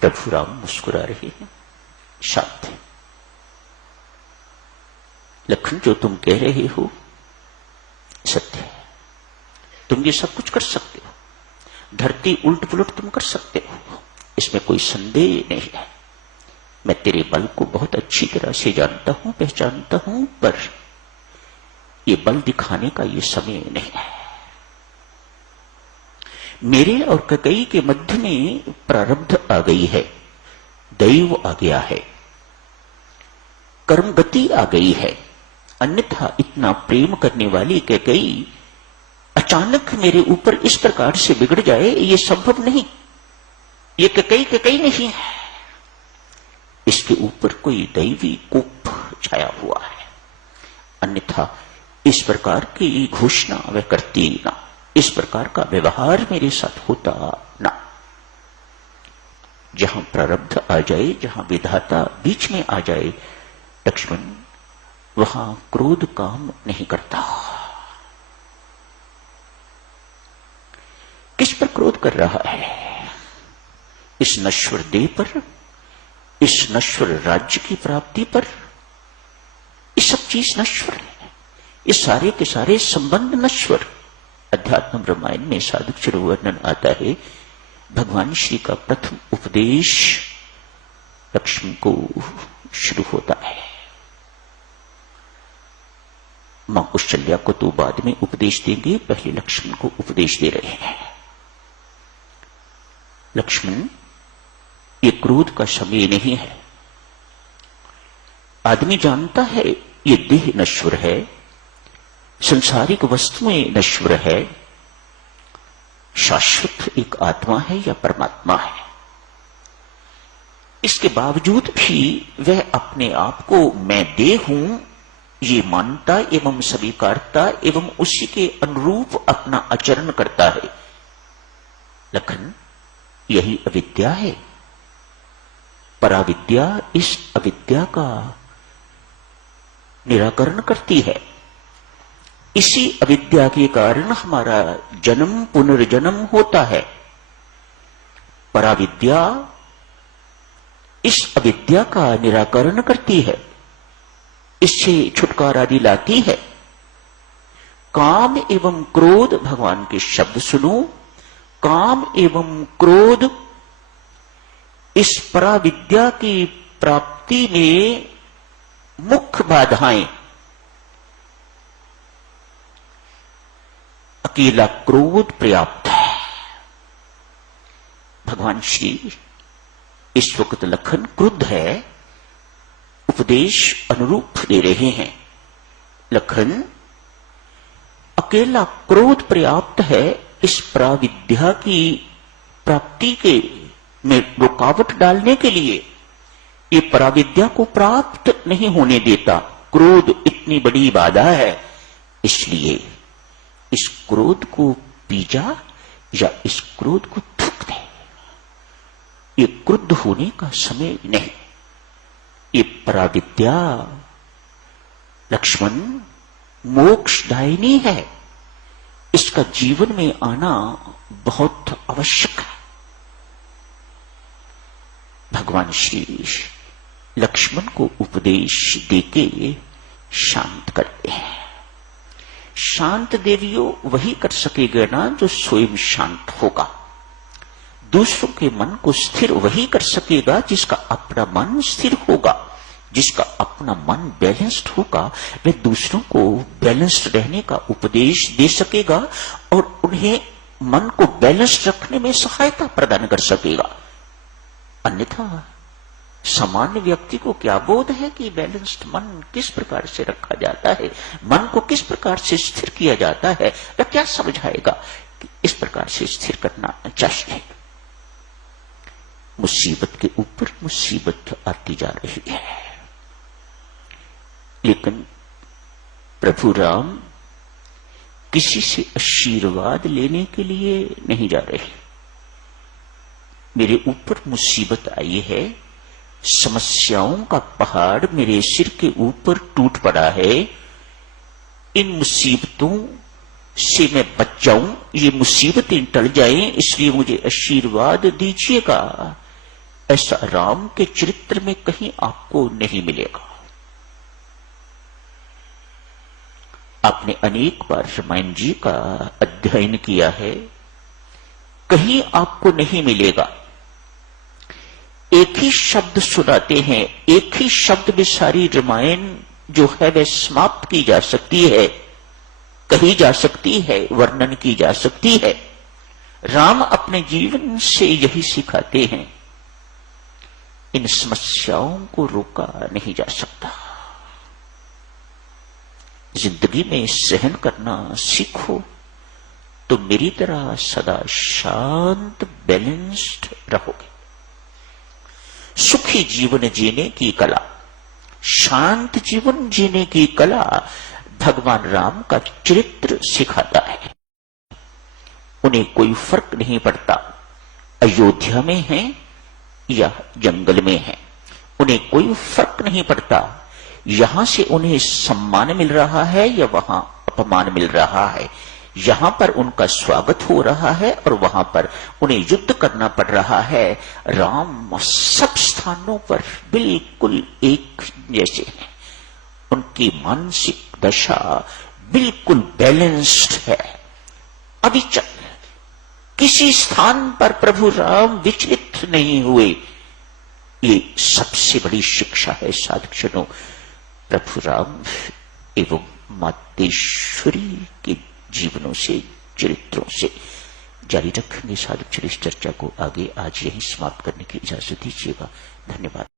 प्रभु राम मुस्कुरा रहे हैं, शांत है। लखन, जो तुम कह रहे हो सत्य है। तुम ये सब कुछ कर सकते हो, धरती उलट पुलट तुम कर सकते हो, इसमें कोई संदेह नहीं है। मैं तेरे बल को बहुत अच्छी तरह से जानता हूं, पहचानता हूं, पर ये बल दिखाने का ये समय नहीं है। मेरे और कैकेयी के मध्य में प्रारब्ध आ गई है, दैव आ गया है, कर्म गति आ गई है। अन्यथा इतना प्रेम करने वाली कैकेयी अचानक मेरे ऊपर इस प्रकार से बिगड़ जाए, ये संभव नहीं। ये कैकेयी नहीं है, इसके ऊपर कोई दैवी कोप छाया हुआ है। अन्यथा इस प्रकार की घोषणा वह करती ना, इस प्रकार का व्यवहार मेरे साथ होता ना। जहां प्रारब्ध आ जाए, जहां विधाता बीच में आ जाए लक्ष्मण, वहां क्रोध काम नहीं करता। किस पर क्रोध कर रहा है? इस नश्वर देह पर, इस नश्वर राज्य की प्राप्ति पर। ये सब चीज नश्वर है, ये सारे के सारे संबंध नश्वर। अध्यात्म रामायण में साधक चरित्र वर्णन आता है, भगवान श्री का प्रथम उपदेश लक्ष्मण को शुरू होता है। मां कौशल्या को तो बाद में उपदेश देंगे, पहले लक्ष्मण को उपदेश दे रहे हैं। लक्ष्मण, ये क्रोध का समय नहीं है। आदमी जानता है ये देह नश्वर है, संसारिक वस्तुएं नश्वर है, शाश्वत एक आत्मा है या परमात्मा है। इसके बावजूद भी वह अपने आप को मैं देह हूं ये मानता एवं स्वीकारता एवं उसी के अनुरूप अपना आचरण करता है। लखन, यही अविद्या है। पराविद्या इस अविद्या का निराकरण करती है। इसी अविद्या के कारण हमारा जन्म पुनर्जन्म होता है। पराविद्या इस अविद्या का निराकरण करती है, इससे छुटकारा दिलाती है। काम एवं क्रोध, भगवान के शब्द सुनो, काम एवं क्रोध इस पराविद्या की प्राप्ति में मुख्य बाधाएं। अकेला क्रोध पर्याप्त है। भगवान श्री इस वक्त लखन क्रुद्ध है, उपदेश अनुरूप दे रहे हैं। लखन, अकेला क्रोध पर्याप्त है इस पराविद्या की प्राप्ति के में रुकावट डालने के लिए। ये पराविद्या को प्राप्त नहीं होने देता। क्रोध इतनी बड़ी बाधा है, इसलिए इस क्रोध को पी जा या इस क्रोध को थूक दे। ये क्रुद्ध होने का समय नहीं। ये पराविद्या लक्ष्मण मोक्षदायिनी है, इसका जीवन में आना बहुत आवश्यक है। भगवान श्री लक्ष्मण को उपदेश देके शांत करते हैं। शांत देवियों वही कर सकेगा ना जो स्वयं शांत होगा। दूसरों के मन को स्थिर वही कर सकेगा जिसका अपना मन स्थिर होगा। जिसका अपना मन बैलेंस्ड होगा वह दूसरों को बैलेंस्ड रहने का उपदेश दे सकेगा और उन्हें मन को बैलेंस्ड रखने में सहायता प्रदान कर सकेगा। अन्यथा सामान्य व्यक्ति को क्या बोध है कि बैलेंस्ड मन किस प्रकार से रखा जाता है, मन को किस प्रकार से स्थिर किया जाता है, वह क्या समझाएगा कि इस प्रकार से स्थिर करना चाहिए। मुसीबत के ऊपर मुसीबत आती जा रही है, लेकिन प्रभु राम किसी से आशीर्वाद लेने के लिए नहीं जा रहे। मेरे ऊपर मुसीबत आई है, समस्याओं का पहाड़ मेरे सिर के ऊपर टूट पड़ा है, इन मुसीबतों से मैं बच जाऊं, ये मुसीबतें टल जाएं, इसलिए मुझे आशीर्वाद दीजिएगा। ऐसा राम के चरित्र में कहीं आपको नहीं मिलेगा। आपने अनेक बार रामायण जी का अध्ययन किया है, कहीं आपको नहीं मिलेगा। एक ही शब्द सुनाते हैं, एक ही शब्द में सारी रामायण जो है वह समाप्त की जा सकती है, कही जा सकती है, वर्णन की जा सकती है। राम अपने जीवन से यही सिखाते हैं, इन समस्याओं को रोका नहीं जा सकता। जिंदगी में सहन करना सीखो तो मेरी तरह सदा शांत बैलेंस्ड रहोगे। सुखी जीवन जीने की कला, शांत जीवन जीने की कला भगवान राम का चरित्र सिखाता है। उन्हें कोई फर्क नहीं पड़ता अयोध्या में है या जंगल में है, उन्हें कोई फर्क नहीं पड़ता यहां से उन्हें सम्मान मिल रहा है या वहां अपमान मिल रहा है, यहां पर उनका स्वागत हो रहा है और वहां पर उन्हें युद्ध करना पड़ रहा है। राम सब स्थानों पर बिल्कुल एक जैसे हैं, उनकी मानसिक दशा बिल्कुल बैलेंस्ड है, अविचल। किसी स्थान पर प्रभु राम विचलित नहीं हुए। ये सबसे बड़ी शिक्षा है साधुजनों। प्रभु राम एवं मातेश्वरी के जीवनों से, चरित्रों से जारी रखेंगे साधु चरित्र चर्चा को आगे। आज यही समाप्त करने की इजाजत दीजिएगा। धन्यवाद।